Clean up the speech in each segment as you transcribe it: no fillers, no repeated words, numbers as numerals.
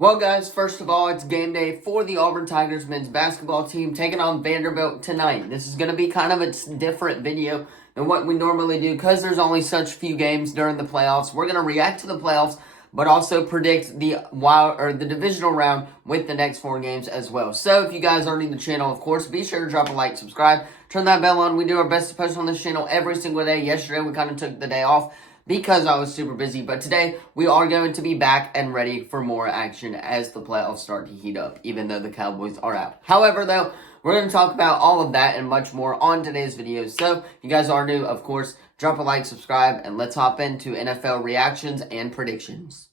Well, guys, first of all, it's game day for the Auburn Tigers men's basketball team taking on Vanderbilt tonight. This is going to be kind of a different video than what we normally do because there's only such few games during the playoffs. We're going to react to the playoffs, but also predict the divisional round with the next 4 games as well. So if you guys are new to the channel, of course, be sure to drop a like, subscribe, turn that bell on. We do our best to post on this channel every single day. Yesterday, we kind of took the day off because I was super busy. But today, we are going to be back and ready for more action as the playoffs start to heat up, even though the Cowboys are out. However, though, we're going to talk about all of that and much more on today's video. So, if you guys are new, of course, drop a like, subscribe, and let's hop into NFL reactions and predictions.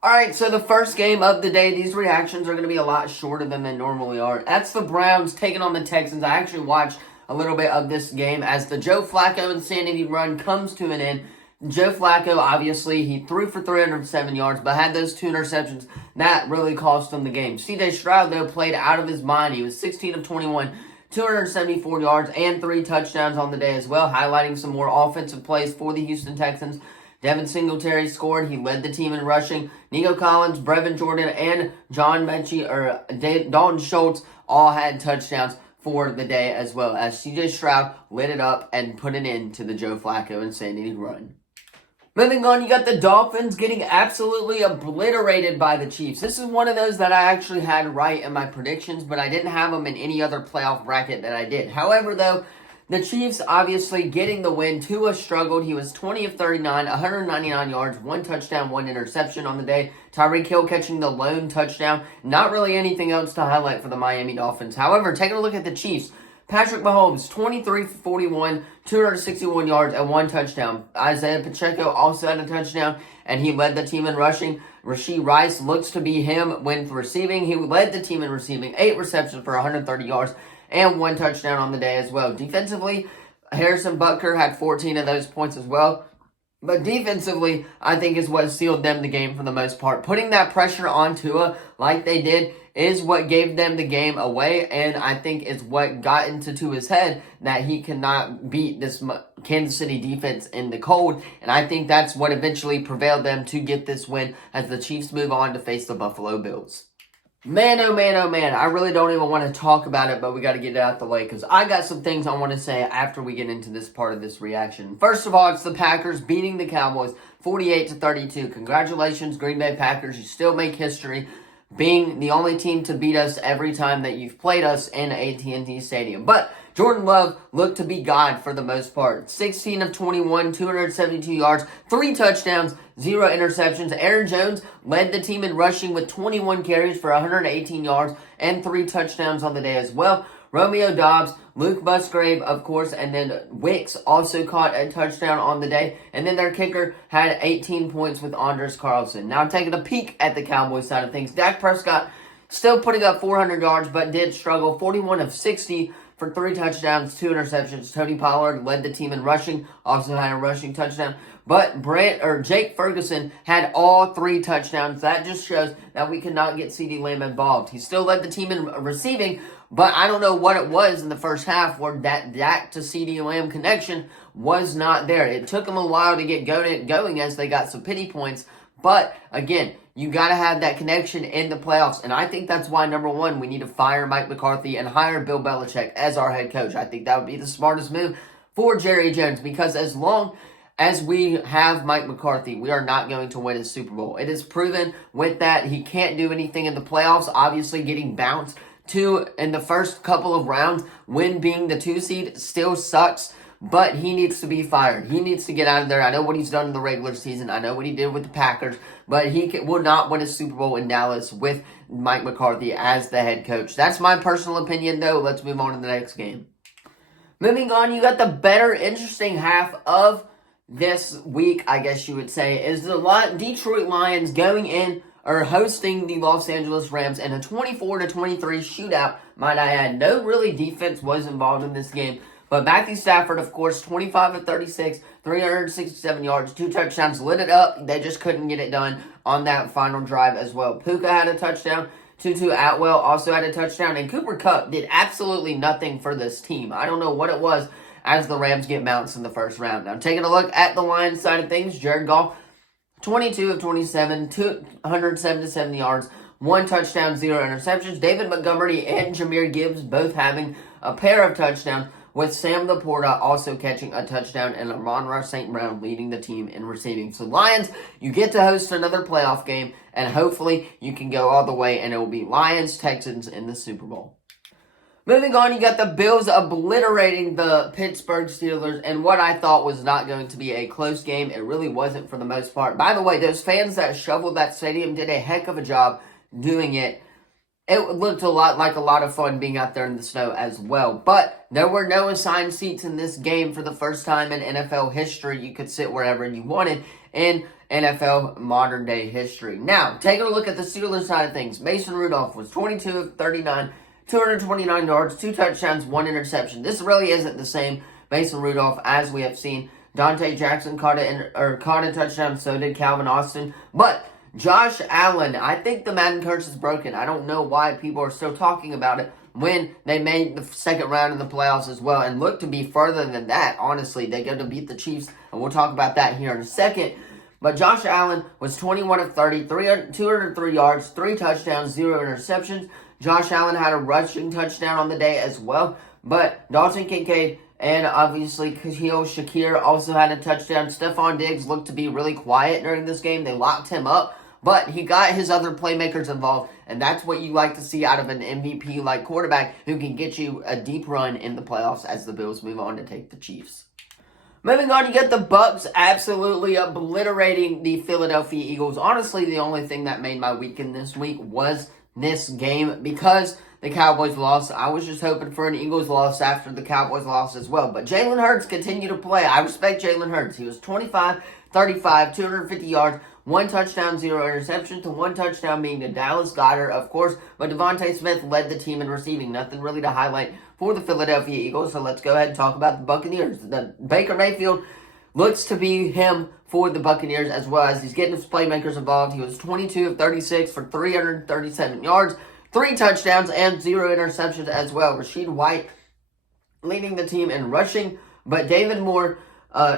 Alright, so the first game of the day, these reactions are going to be a lot shorter than they normally are. That's the Browns taking on the Texans. I actually watched a little bit of this game as the Joe Flacco insanity run comes to an end. Joe Flacco, obviously, he threw for 307 yards, but had those 2 interceptions. That really cost him the game. C.J. Stroud, though, played out of his mind. He was 16 of 21, 274 yards, and 3 touchdowns on the day as well, highlighting some more offensive plays for the Houston Texans. Devin Singletary scored. He led the team in rushing. Nico Collins, Brevin Jordan, and Dalton Schultz all had touchdowns for the day as well, as C.J. Stroud lit it up and put an end to the Joe Flacco insanity run. Moving on, you got the Dolphins getting absolutely obliterated by the Chiefs. This is one of those that I actually had right in my predictions, but I didn't have them in any other playoff bracket that I did. However, though, the Chiefs obviously getting the win. Tua struggled. He was 20 of 39, 199 yards, 1 touchdown, 1 interception on the day. Tyreek Hill catching the lone touchdown. Not really anything else to highlight for the Miami Dolphins. However, taking a look at the Chiefs, Patrick Mahomes, 23 for 41, 261 yards, and 1 touchdown. Isaiah Pacheco also had a touchdown, and he led the team in rushing. Rashee Rice looks to be him when receiving. He led the team in receiving, 8 receptions for 130 yards, and 1 touchdown on the day as well. Defensively, Harrison Butker had 14 of those points as well. But defensively, I think is what sealed them the game for the most part. Putting that pressure on Tua like they did is what gave them the game away, and I think is what got into Tua's head that he cannot beat this Kansas City defense in the cold, and I think that's what eventually prevailed them to get this win as the Chiefs move on to face the Buffalo Bills. Man, oh man, oh man, I really don't even want to talk about it, but we got to get it out the way because I got some things I want to say after we get into this part of this reaction. First of all, it's the Packers beating the Cowboys 48-32. Congratulations, Green Bay Packers. You still make history being the only team to beat us every time that you've played us in AT&T Stadium. But Jordan Love looked to be God for the most part. 16 of 21, 272 yards, 3 touchdowns, 0 interceptions. Aaron Jones led the team in rushing with 21 carries for 118 yards and 3 touchdowns on the day as well. Romeo Doubs, Luke Musgrave, of course, and then Wicks also caught a touchdown on the day. And then their kicker had 18 points with Andres Carlson. Now taking a peek at the Cowboys side of things, Dak Prescott still putting up 400 yards, but did struggle. 41 of 60 for 3 touchdowns, 2 interceptions. Tony Pollard led the team in rushing, also had a rushing touchdown. But Jake Ferguson had all 3 touchdowns. That just shows that we cannot get CeeDee Lamb involved. He still led the team in receiving, but I don't know what it was in the first half where that Dak to CeeDee Lamb connection was not there. It took them a while to get going as they got some pity points. But, again, you got to have that connection in the playoffs. And I think that's why, number one, we need to fire Mike McCarthy and hire Bill Belichick as our head coach. I think that would be the smartest move for Jerry Jones, because as long as we have Mike McCarthy, we are not going to win a Super Bowl. It is proven with that he can't do anything in the playoffs. Obviously, getting bounced in the first couple of rounds when being the 2 seed still sucks. But he needs to be fired. He needs to get out of there. I know what he's done in the regular season. I know what he did with the Packers. But he will not win a Super Bowl in Dallas with Mike McCarthy as the head coach. That's my personal opinion, though. Let's move on to the next game. Moving on, you got the better, interesting half of this week, I guess you would say, is the Detroit Lions going in or hosting the Los Angeles Rams in a 24-23 shootout. Might I add, no really defense was involved in this game. But Matthew Stafford, of course, 25 of 36, 367 yards, 2 touchdowns, lit it up. They just couldn't get it done on that final drive as well. Puka had a touchdown. Tutu Atwell also had a touchdown. And Cooper Kupp did absolutely nothing for this team. I don't know what it was as the Rams get bounced in the first round. Now, taking a look at the Lions side of things, Jared Goff, 22 of 27, 277 yards, 1 touchdown, 0 interceptions. David Montgomery and Jahmyr Gibbs both having a pair of touchdowns, with Sam Laporta also catching a touchdown and Amon-Ra St. Brown leading the team in receiving. So Lions, you get to host another playoff game, and hopefully you can go all the way, and it will be Lions-Texans in the Super Bowl. Moving on, you got the Bills obliterating the Pittsburgh Steelers in what I thought was not going to be a close game. It really wasn't for the most part. By the way, those fans that shoveled that stadium did a heck of a job doing it. It looked a lot like a lot of fun being out there in the snow as well. But there were no assigned seats in this game for the first time in NFL history. You could sit wherever you wanted in NFL modern day history. Now, taking a look at the Steelers side of things, Mason Rudolph was 22 of 39, 229 yards, 2 touchdowns, 1 interception. This really isn't the same Mason Rudolph as we have seen. Dante Jackson caught a touchdown, so did Calvin Austin. But Josh Allen, I think the Madden curse is broken. I don't know why people are still talking about it when they made the second round in the playoffs as well and look to be further than that. Honestly, they go to beat the Chiefs, and we'll talk about that here in a second. But Josh Allen was 21 of 30, 203 yards, 3 touchdowns, 0 interceptions. Josh Allen had a rushing touchdown on the day as well. But Dalton Kincaid and obviously Khalil Shakir also had a touchdown. Stephon Diggs looked to be really quiet during this game. They locked him up. But he got his other playmakers involved, and that's what you like to see out of an MVP-like quarterback who can get you a deep run in the playoffs as the Bills move on to take the Chiefs. Moving on, you get the Bucs absolutely obliterating the Philadelphia Eagles. Honestly, the only thing that made my weekend this week was this game because the Cowboys lost. I was just hoping for an Eagles loss after the Cowboys lost as well. But Jalen Hurts continued to play. I respect Jalen Hurts. He was 25, 35, 250 yards, 1 touchdown, 0 interceptions, to 1 touchdown being to Dallas Goedert, of course. But Devontae Smith led the team in receiving. Nothing really to highlight for the Philadelphia Eagles. So let's go ahead and talk about the Buccaneers. The Baker Mayfield looks to be him for the Buccaneers as well as he's getting his playmakers involved. He was 22 of 36 for 337 yards, 3 touchdowns, and 0 interceptions as well. Rashid White leading the team in rushing, but David Moore,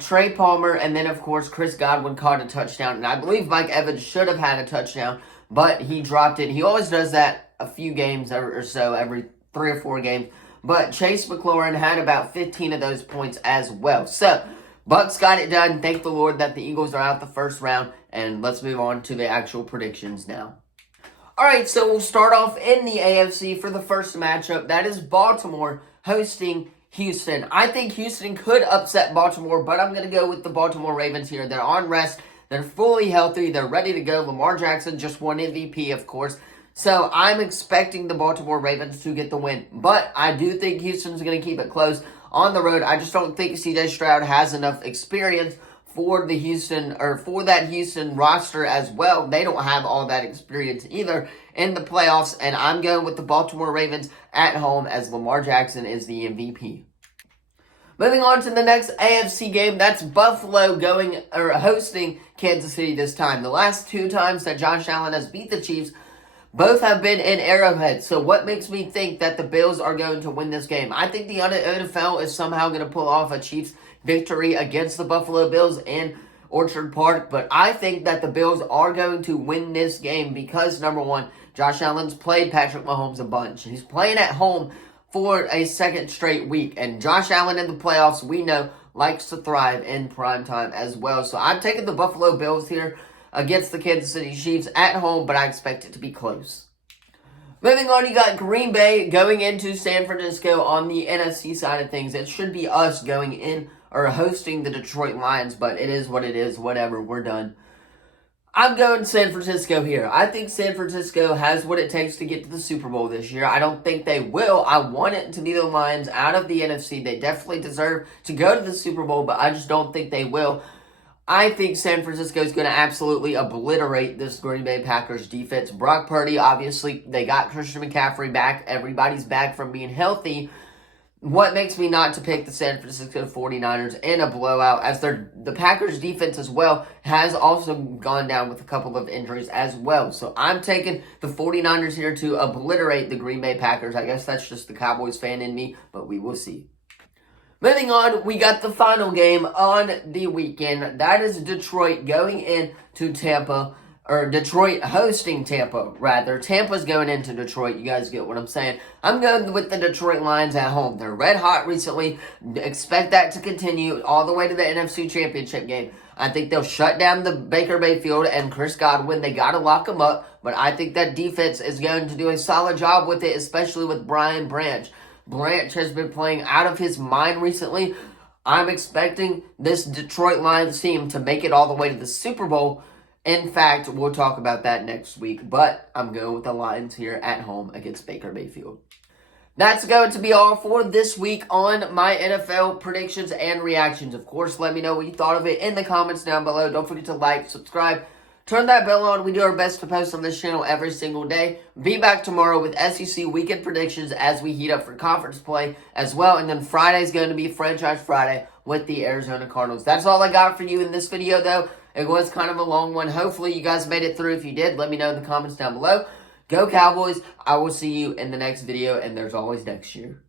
Trey Palmer, and then, of course, Chris Godwin caught a touchdown. And I believe Mike Evans should have had a touchdown, but he dropped it. He always does that a few games or so, every 3 or 4 games. But Chase McLaurin had about 15 of those points as well. So, Bucs got it done. Thank the Lord that the Eagles are out the first round. And let's move on to the actual predictions now. All right, so we'll start off in the AFC for the first matchup. That is Baltimore hosting Houston. I think Houston could upset Baltimore, but I'm going to go with the Baltimore Ravens here. They're on rest. They're fully healthy. They're ready to go. Lamar Jackson just won MVP, of course. So I'm expecting the Baltimore Ravens to get the win. But I do think Houston's going to keep it close on the road. I just don't think C.J. Stroud has enough experience for the Houston, or for that Houston roster as well. They don't have all that experience either in the playoffs, and I'm going with the Baltimore Ravens at home as Lamar Jackson is the MVP. Moving on to the next AFC game, that's Buffalo hosting Kansas City this time. The last 2 times that Josh Allen has beat the Chiefs, both have been in Arrowhead. So what makes me think that the Bills are going to win this game? I think the NFL is somehow going to pull off a Chiefs victory against the Buffalo Bills in Orchard Park. But I think that the Bills are going to win this game because, number one, Josh Allen's played Patrick Mahomes a bunch. He's playing at home for a second straight week. And Josh Allen in the playoffs, we know, likes to thrive in primetime as well. So I'm taking the Buffalo Bills here against the Kansas City Chiefs at home, but I expect it to be close. Moving on, you got Green Bay going into San Francisco on the NFC side of things. It should be us going in or hosting the Detroit Lions, but it is what it is. Whatever, we're done. I'm going San Francisco here. I think San Francisco has what it takes to get to the Super Bowl this year. I don't think they will. I want it to be the Lions out of the NFC. They definitely deserve to go to the Super Bowl, but I just don't think they will. I think San Francisco is going to absolutely obliterate this Green Bay Packers defense. Brock Purdy, obviously, they got Christian McCaffrey back. Everybody's back from being healthy. What makes me not to pick the San Francisco 49ers in a blowout, as the Packers defense as well has also gone down with a couple of injuries as well. So I'm taking the 49ers here to obliterate the Green Bay Packers. I guess that's just the Cowboys fan in me, but we will see. Moving on, we got the final game on the weekend. That is Detroit going into Tampa, or Detroit hosting Tampa, rather. Tampa's going into Detroit. You guys get what I'm saying. I'm going with the Detroit Lions at home. They're red hot recently. Expect that to continue all the way to the NFC Championship game. I think they'll shut down the Baker Mayfield and Chris Godwin. They got to lock them up, but I think that defense is going to do a solid job with it, especially with Brian Branch. Branch has been playing out of his mind recently. I'm expecting this Detroit Lions team to make it all the way to the Super Bowl. In fact, we'll talk about that next week, but I'm going with the Lions here at home against Baker Mayfield. That's going to be all for this week on my NFL predictions and reactions. Of course, let me know what you thought of it in the comments down below. Don't forget to like, subscribe, turn that bell on. We do our best to post on this channel every single day. Be back tomorrow with SEC weekend predictions as we heat up for conference play as well. And then Friday's going to be Franchise Friday with the Arizona Cardinals. That's all I got for you in this video, though. It was kind of a long one. Hopefully, you guys made it through. If you did, let me know in the comments down below. Go Cowboys. I will see you in the next video, and there's always next year.